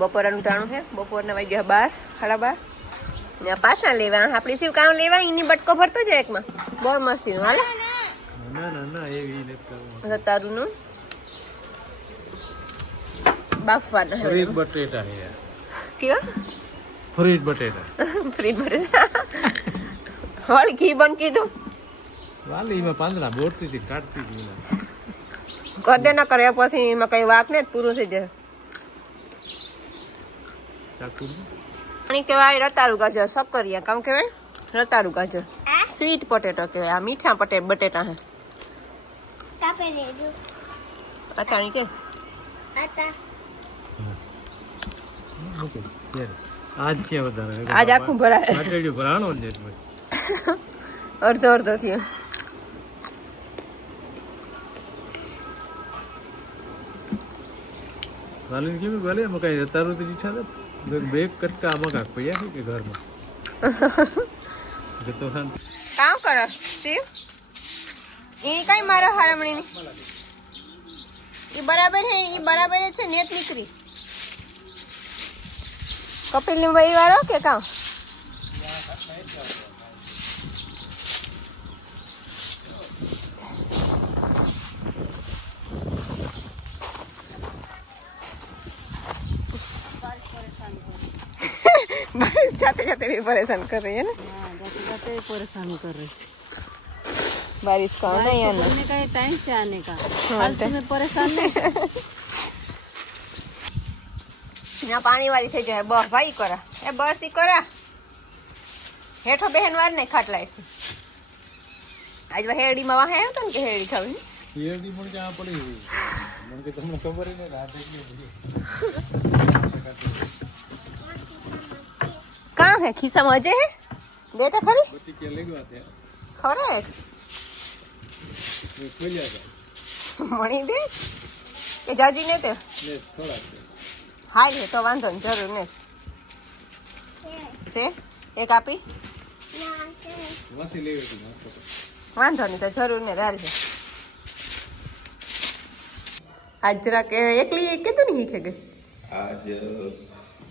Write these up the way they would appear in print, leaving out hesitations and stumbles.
બપોરનું ટાણું છે, બપોરના વાગ્યા 12, 12 ને પાછા લેવા આપણી શિવ કામ લેવા એની બટકો ભરતો જાય એકમાં બહુ મસ્તી હાલે ના એવી નથી રતારુનું બાફવાના ફ્રીજ બટેટા હે કેવા ફ્રીજ બટેટા ફ્રીજ બટેટા હોલ ઘી બન કીધું વાલી માં પાંદડા બોરતી હતી કાઢતી હતી કદે ના કરે પછી એમાં કઈ વાક ને પૂરું થઈ જાય પાણી કહેવાય રતારું ગાજર સક્કરિયા કામ કહેવાય રતારું ગાજર સ્વીટ પોટેટો કહેવાય આ મીઠા બટેટા હે અતાણી કે આજ કે વધારે આજ આખું ભરાય આટેડ્યું ભરાણો જ અડધો અડધો થયો વાલીને કેવું ભલે એમાં કઈ રતારું તો ઈચ્છા નથી બેગ કટકા આમાં કાંક પૈયા છે કે ઘરમાં જતો શાંતિ કામ કરો શિવ એ કઈ મારો હારમણીની એ બરાબર હે એ બરાબર છે નેત નીકળી કપિલ ની ભાઈ વાળો કે કામ जाते जाते भी परेशान कर रही है ना जाते जाते परेशान कर रही बारिश का होना या ना का टाइम से आने का फालतू में परेशान नहीं ना पानी वाली થઈ જાય બસ ભાઈ કરા એ બસ ઈ કરા હેઠો બહેન વાર ને ખાટલા આજ હેડી માં વાહે આવતો ને કે હેડી ખાવી હેડી પણ ક્યાં પડી મને કે તમને ખબર જ નથી રાત એટલી कहाँ है खीसा मजे है बेटा खरी બટી કે લેગવા તે खरे એ ખોલ્યા હતા मणि दे के जाजी ने ते ને થોડા हाय है तो वांधो नहीं जरूर ने से एक आपी વાસી લેવી હતી वांधो नहीं तो जरूर ने डाल है आज जरा के एकली के तो नहीं खे गए आज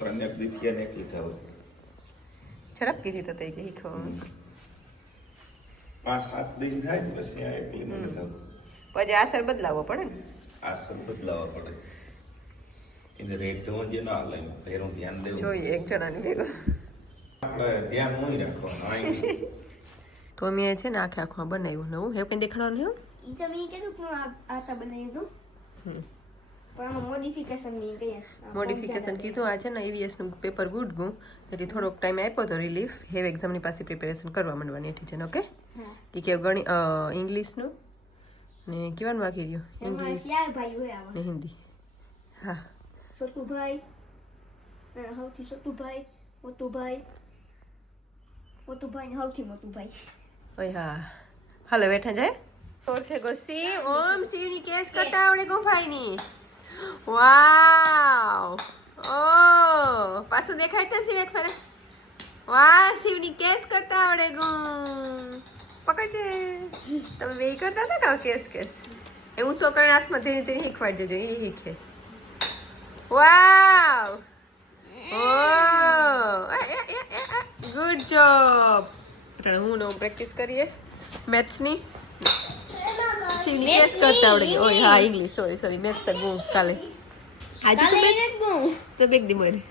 प्रज्ञा द्वितीय ने की था झड़प की थी तो ते के खो 5-7 दिन થાય બસ ત્યાં એકલી મને થયું પછી આસર બદલાવો પડે ને આ સબ બદલાવા પડે એને રેટ તો જે ના હાલે એનું ધ્યાન દેવું જોઈએ એક જણાને ભેગો આપણે ધ્યાન નહીં રાખવાનું તો મેં છે ને આખે આખું બનાવ્યું નવું હે કંઈ દેખાડવાનું હે ઈ તો મેં કીધું કે હું આતા બનાવી દઉં પણ આમાં મોડિફિકેશન નહીં ગયા મોડિફિકેશન કીધું આ છે ને EVS નું પેપર ગુડ ગયું એટલે થોડોક ટાઈમ આપ્યો તો રિલીફ હેવ એક્ઝામની પાસે પ્રિપેરેશન કરવા માંડવાની એથી છે ને ઓકે કે ગણી ઇંગ્લિશનું ને કેવાનું બાકી રહ્યું ઇંગ્લિશ ચાર ભાઈ હોય આવા ને હિન્દી હા છોટુભાઈ સૌથી છોટુભાઈ મોટુભાઈ ને સૌથી મોટુભાઈ ઓય હા હાલો બેઠા જાય ઓર થે ગોસી ઓમ શિવની કેસ કરતા આવડે ગો ભાઈની વાવ ઓ પાછું દેખાડતા શિવ એક ફરે વાહ શિવની કેસ કરતા આવડે ગો પકડજે તમે બે કરતા હતા કાં કેસ કેસ એવું છોકરાના હાથમાં ધીરે ધીરે શીખવાડજે જો એ શીખે વાવ ઓ ગુડ જોબ હું નો પ્રેક્ટિસ કરીએ મેથ્સની શિવની કેસ કરતા આવડે ગઈ ઓય હા ઇંગ્લિશ સોરી મેથ્સ તો હું કાલે આજે તો મેથ્સ તો બેગ દી મોરી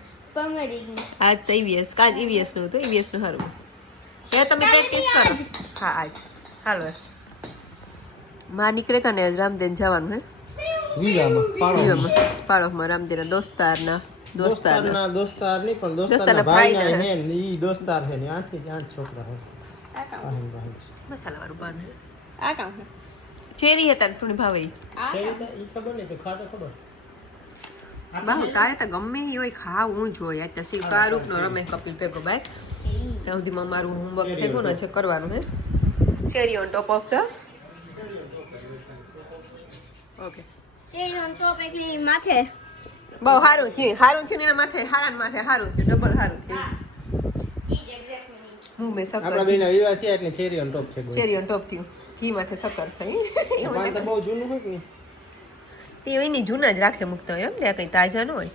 આજ તો EVS કાજ EVS નું હતું EVS નું હારું એ તમે પ્રેક્ટિસ કરો હા આજ હાલો માં નીકળે કને રામદેન જવાનું હે વીરામાં દીવામાં પાડોમાં રામદેના દોસ્તારના દોસ્તારની પણ દોસ્તારના દોસ્તારના ભાઈના ભાઈના હે ને ઈ દોસ્તાર હે ને આઠથી 8 છોકરા હે મસાલા વાળું પાન હે આ કામ છે ચેરી હતા થોડી ભાવે ઈ ખબર નહીં તો ખાતો ખબર બાહુ તારે તો ગમે એ હોય ખાવું જોઈએ અત્યારે શિવ કારૂપ નો રમે કપિલ ભેગો બાઈક ત્યાં સુધીમાં મારું હોમવર્ક થઈ ગયું ને છે કરવાનું હે cherry on top of the okay cherry on top એકલી માથે બહુ સારું થયું એના માથે હારાન માથે સારું થયું ડબલ સારું થયું હું મેં આપણા સક્કર બેના વિવાહ થયા એટલે ચેરી ઓન ટોપ છે ચેરી ઓન ટોપ થયું ઘી માથે સક્કર થઈ પાન તો બહુ જૂનું હોય કે નહીં તે એની જૂના જ રાખે મૂકતા હોય એમ ત્યાં કંઈ તાજા ન હોય.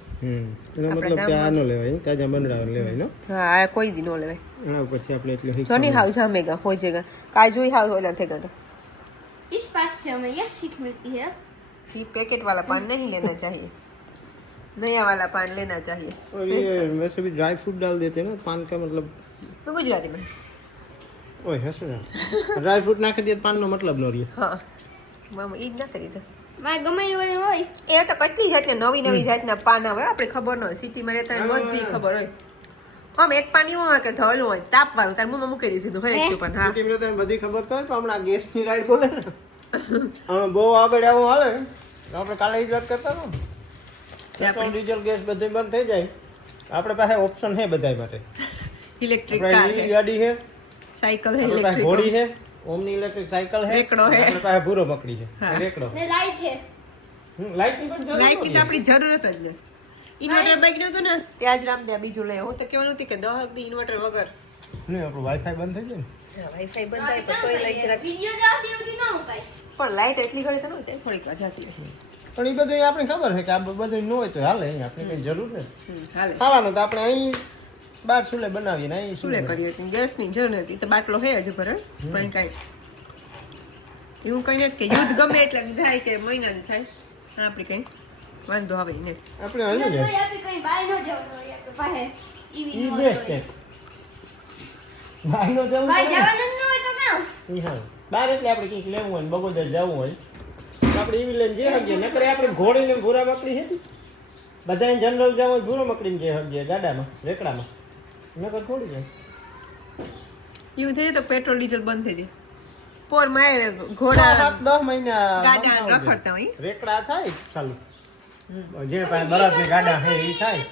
એનો આપણે મતલબ કે આ ગામમાં- ન લેવાય તાજા બંદરાવ લેવાય નો હા આ કોઈ દી ન લેવાય. એના પછી આપણે એટલે જોની हाउ जामेगा हो जाएगा काजू ही हाउ वाला थे तो इस बात से हमें यह सीख मिलती है ये पैकेट वाला पान नहीं लेना चाहिए, नया वाला पान लेना चाहिए. और ये वैसे भी ड्राई फ्रूट डाल देते हैं ना पान का मतलब मैं गुजराती में ओए हंस ना ड्राई फ्रूट नाखी दे पान નો મતલબ ન રહ્યો. हाँ मामा ईज ना करी दे मारे गमे एवं होय એ તો કેટલી જાતના નવી નવી જાતના પાન આવે આપણે ખબર ન હોય, સિટીમાં રહેતા હોય બધી ખબર હોય. આમ એક પાન એવું હોય કે ધોલું હોય તાપ વાળું તાર મોમાં મૂકી દઈ સીધું હરેક તું પણ. હા સિટી માં તો બધી ખબર તો હોય પણ હમણાં ગેસ ની લાઈટ બોલે ને હવે બહુ આગળ આવું હાલે તો આપણે કાલે જ વાત કરતા હતા પેટ્રોલ ડીઝલ ગેસ બધું બંધ થઈ જાય આપણે પાસે ઓપ્શન છે બધાય માટે. ઇલેક્ટ્રિક આપણે કાર ઈ ગાડી છે, સાયકલ है આપણી પાસે ઘોડી इलेक्ट्रिक છે, ઓમની ઇલેક્ટ્રિક સાયકલ છે, રેકડો છે. આપણી પાસે ભૂરો પકડી છે હા. રેકડો ने लाइट है લાઈટ ની પણ જરૂર લાઈટ ની તો નથી. આપણી જરૂરત જ નહીં. ઇન્વર્ટર બાઈક નતું ને ત્યાં જ રામદેવ બીજું લઈ હું તો કહેવાનું હતી કે 10 દી ઇન્વર્ટર વગર નહીં આપણું વાઈફાઈ બંધ થઈ જાય ને વાઈફાઈ બંધ થાય પણ તોય લઈ જરાક वीडियो जाती होती ना हो काई પણ લાઈટ એટલી ઘડી તો ન જાય થોડીક વાર જતી રહે. પણ એ બધું આપણે ખબર છે કે આ બધું ન હોય તો હાલે અહીં આપણે કઈ જરૂર નથી હાલે ખાવાનું તો આપણે અહીં બાર ચૂલે બનાવીએ ને અહીં શું લે કરીએ કે ગેસની જરૂર નથી તો બાટલો હે જ ભરે પણ કાંઈ એવું કંઈ નથી કે યુદ્ધ ગમે એટલે થાય કે મહિનાથી થાય આપણે કંઈ વાંધો આવે ઈ નથી. આપણે અહીં જ तो यहाँ पे कहीं बाहर न जाओ तो यहाँ पे बाहर ईवी ઈ नो બેસ્ટ છે બહારનો જવું भाई પડે ને. जवान न हो तो क्या ઈ હા બહાર એટલે આપણે કંઈક લેવું હોય ને બગોદર જવું હોય તો આપણે એવી લઈને જે હગીએ નકર આપણે ઘોડીને ભૂરા મકડી છે બધાને જનરલ જવું હોય ભૂરો મકડીને જે હગીએ ગાડામાં રેકડામાં નકર થોડી જાય એવું થઈ જાય તો પેટ્રોલ ડીઝલ બંધ થઈ જાય. પોર મારે ઘોડા 7-10 મહિના ગાડા બંધ થવા રખડતા હોય. જાય. રેકડા થાય ચાલુ જે પાસે બળદ ની ગાડા છે એ થાય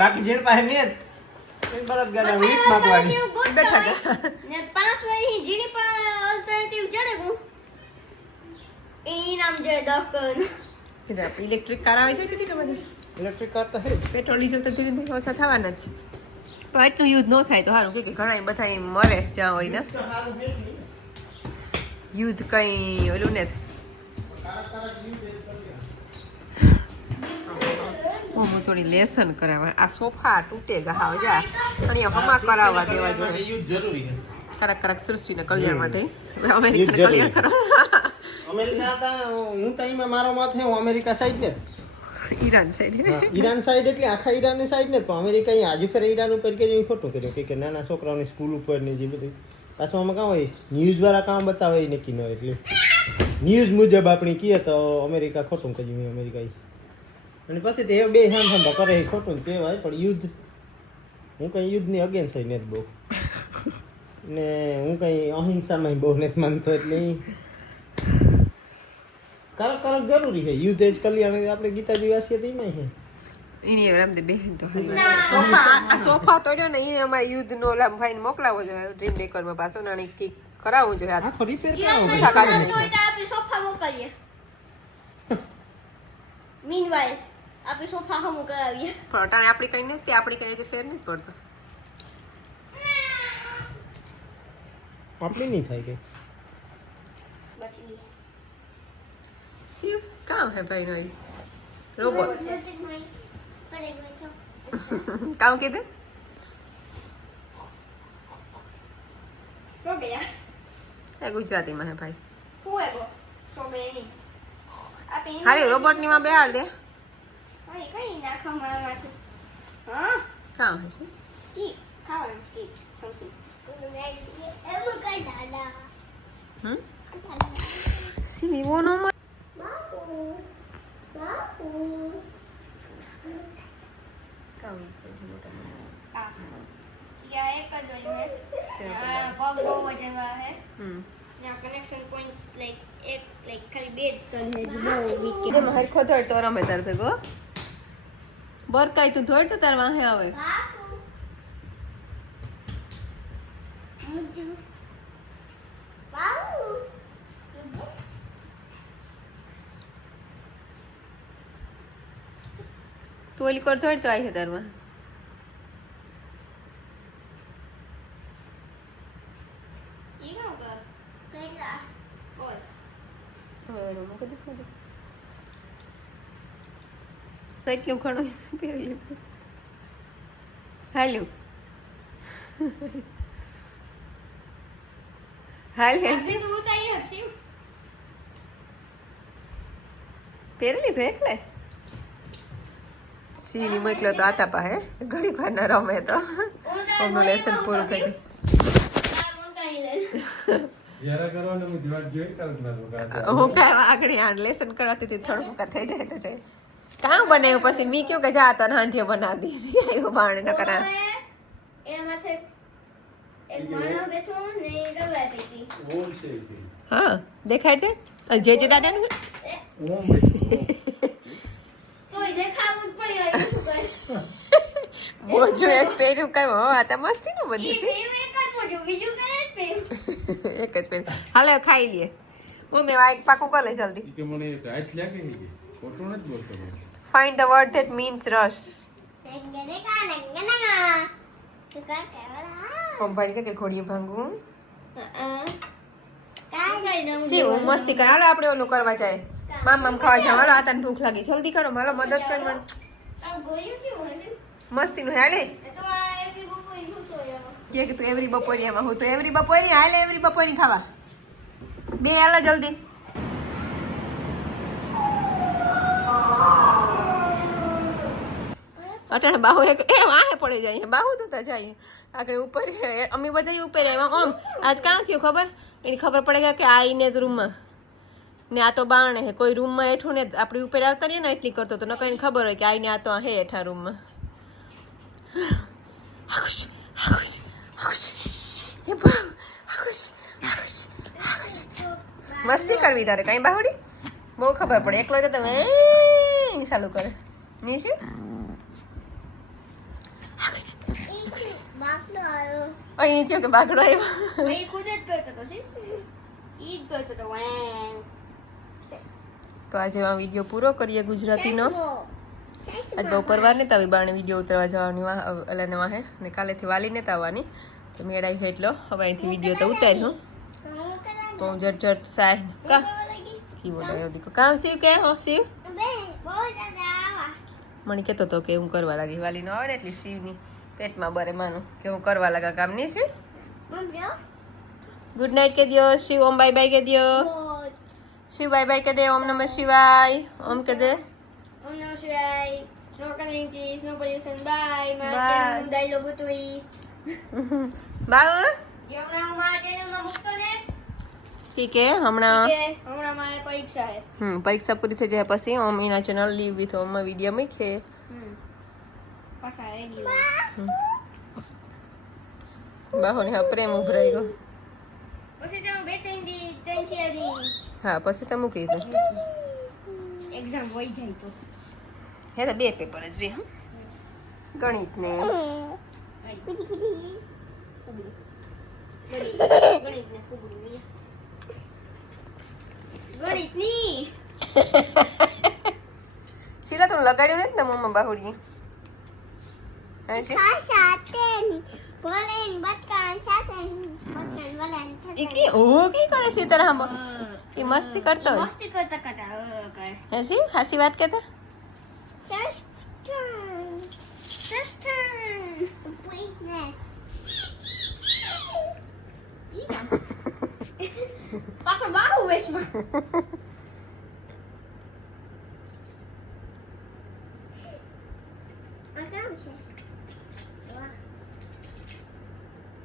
બાકી જે પાસે ને એ બળદ ગાડા વીટ માંગવાની બેઠા હતા. ने 5 वही जीनी पर अल्टरनेटिव जड़े को ई नाम जे दकन કીધું આપણે ઇલેક્ટ્રિક કાર આવે છે કીધી કે બધી ઇલેક્ટ્રિક કાર તો છે જ. પેટ્રોલ ડીઝલ તો ધીરે ધીરે ઓછા થવાના જ છે. તો આટલું યુદ્ધ ન થાય તો સારું કે ઘણા બધા એમ મરે જ્યાં હોય ને યુદ્ધ કઈ ઓલું ને હું થોડી લેસન કરાવવા આ સોફા તૂટે ગા જા અહીંયા હમા કરાવવા દેવા જોઈએ યુદ્ધ જરૂરી છે. કરક કરક સૃષ્ટિના કલ્યાણ માટે યુદ્ધ અમેરિકન જરૂરી. કલ્યાણ કરવા અમેરિકા હતા હું તો એમાં મારો મત છે હું અમેરિકા સાઈડ ને જ. ઈરાન સાઈડ હા, ઈરાન સાઈડ એટલે આખા ઈરાનની સાઈડ ને જ, પણ અમેરિકા અહીં આજુ ફેર ઈરાન ઉપર કર્યું એ ખોટું કર્યું કે નાના છોકરાઓની સ્કૂલ ઉપર ને જે બધું પાછું આમાં કાં હોય ન્યૂઝ વાળા કામ બતાવે એ નક્કી ન હોય એટલે ન્યૂઝ મુજબ આપણે કહીએ તો અમેરિકા ખોટું કર્યું અમેરિકા અને પછી તે બે સાંભા કરે એ ખોટું કહેવાય પણ યુદ્ધ હું કંઈ યુદ્ધની અગેન્સ્ટ હોય નથી બહુ ને હું કંઈ અહિંસામાં બહુ નથી માનતો એટલે ઈ કરક કરક જરૂરી છે યુદ્ધ જ કલ્યાણ આપણે ગીતાજી વાંચીએ તો એમાં છે એની એમ દે બેન તો સોફા આ સોફા તોડ્યો ને એને અમારે યુદ્ધ નો લામ ભાઈને મોકલાવો જોઈએ ડ્રીમ મેકર માં પાછો નાની કી કરાવવું જોઈએ આ આખો રિપેર ईरान में પૈસા કાઢી तो इटा आप सोफा मोकलिए मीनवाइल आप सोफा हम कराविए પણ અટાણે આપણી કઈ નથી આપણી કઈ ફેર નથી પડતો. આપણે નહીં થાય કઈ बचली શિવ કામ હે ભાઈ નો રોબોટ કામ કીધું सो गया એ ગુજરાતીમાં હે ભાઈ हुए वो सो गए नहीं आप इन હારી રોબોટ ની માં બેહાડ દે हां कहीं ना खमा माथे हां કામ હે છે की खावा की समथिंग સીવી વો નો માં કામ या एक कर दो है पग वो वजन वाला है હમ यहाँ कनेक्शन पॉइंट लाइक एक लाइक खाली बेज कर है जो बहुत वीक કે હરખો ધોડ તો રમે તાર ભેગો બરકાઈ તું ધોડ તો તાર વાહે આવે તું ઓલી કર ધોડ તો આવી છે તારમાં ये क्या होगा और મૂકી દે તો એટલું ઘણું પહેરી લીધું. હાલ્યું હાલ હસી તું ઉતારી હસી પહેરી લીધું એટલે સીડી મોકલો તો આતા પાસે ઘણી વાર ન રમે તો ઓમનું લેસન પૂરું થઈ જાય. હું કાંઈ આગળ આ લેસન કરવાથી થોડું મૂકા થઈ જાય તો જાય. કામ બનાવ્યું પછી મી કયું કે જા તો હાંઠીઓ બનાવી દીધી આવ્યો બાણે ન કરા. હા દેખાય છે જે દાદાનું બોજો એક પહેર્યું કઈ આ તો મસ્તી નું બન્યું છે. એક જ પહેર્યું. હાલે ખાઈ લઈએ. હું મેં એક પાકું કરે જલ્દી. Find the word that means rush. ઓમ ભાઈ કે ઘોડી ભાંગું. સી હું મસ્તી કર. હાલો આપણે ઓલું કરવા જાય. મામ ખાવા જાવ. હાલો આ તને ભૂખ લાગી. જલ્દી કરો. હાલો મદદ કર મને. મસ્તી નું હાલે. કે તું એવરી બપોરિયામાં હું તો એવરી બપોરી હાલે એવરી બપોરી ખાવા. બે હાલો જલ્દી. અટાણે બાહુ એક એ વાહે પડી જાય બાહુ તો જાય આગળ ઉપર અમે બધા ઉપર આવ્યા. ઓમ આજ કાં થયું ખબર એની ખબર પડે કે આ આવીને જ રૂમમાં ને આ તો બાણે હે કોઈ રૂમમાં હેઠું ને આપણી ઉપર આવતા રહીએ ને એટલી કરતો તો ન કઈ ખબર હોય કે આવીને આ તો હે હેઠા રૂમમાં. મસ્તી કરવી તારે કઈ બાहुડી બહુ ખબર પડે. એકલો તો તમે ચાલુ કરે નીચે અહીં થયો કે બાગડો આવ્યો. તો આજે આ વિડીયો પૂરો કરીએ ગુજરાતીનો. આજ બપોર વાર નતા આવી બાણે વિડીયો ઉતરવા જવાની અલાને વાહે ને કાલેથી વાલી નતા આવવાની તો મેળાઈ એટલો હવે અહીંથી વિડીયો તો ઉતાર્યો. તો હું ઝટ સાહેબ કા કી બોલાયો દીકો કામ શિવ કે હો શિવ મને કહેતો હતો કે હું કરવા લાગી વાલીનો આવે ને એટલે શિવની પેટમાં બરે માનું કે હું કરવા લાગા કામ નહીં છે. ગુડ નાઇટ કે દો શિવ. ઓમ બાય બાય કે દો શિવ. બાય બાય કે દે. ઓમ નમઃ શિવાય. ઓમ કે દે Om Namah Shivaya. No challenges, no pollution. Bye. Bye. Macam dialogue tu i. બાવ Yang nak macam channel nak buka ni. ઠીક હે હમણાં Okay. Hamaran mai periksa hai. પરીક્ષા પૂરી થઈ જાય પછી ઓમ એના ચેનલ લીવ વિથ ઓમમાં વિડીયો મૂકે. Pasal lagi. બાહોને હા પ્રેમ ઉભરાઈ ગયો. Pasal tu betul di tensi adi. હા પછી તો મૂકી દીધું. Exam હોય જાય તો. હે તો બે પેપર જ રે ગણિત ને ગણિત ની શીલા તું લગાડ્યું નથી ને મમ્મા બાહુડી હા છે ઈ કી ઓ કી કરે છે તારા હમ ઈ મસ્તી કરતો હોય મસ્તી કરતા કરતા કરે. હે સી હાસી વાત કહેતા પાછો બાહુ વેશમાં